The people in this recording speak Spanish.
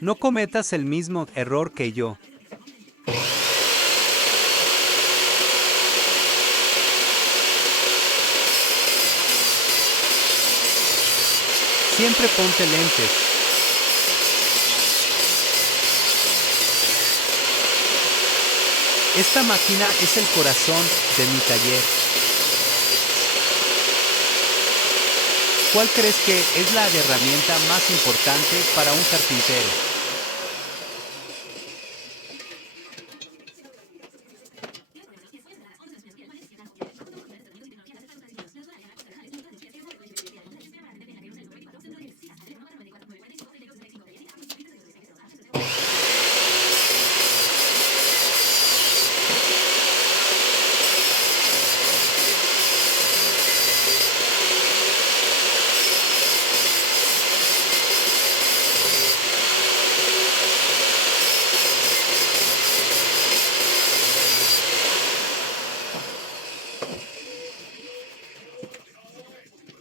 No cometas el mismo error que yo. Siempre ponte lentes. Esta máquina es el corazón de mi taller. ¿Cuál crees que es la herramienta más importante para un carpintero?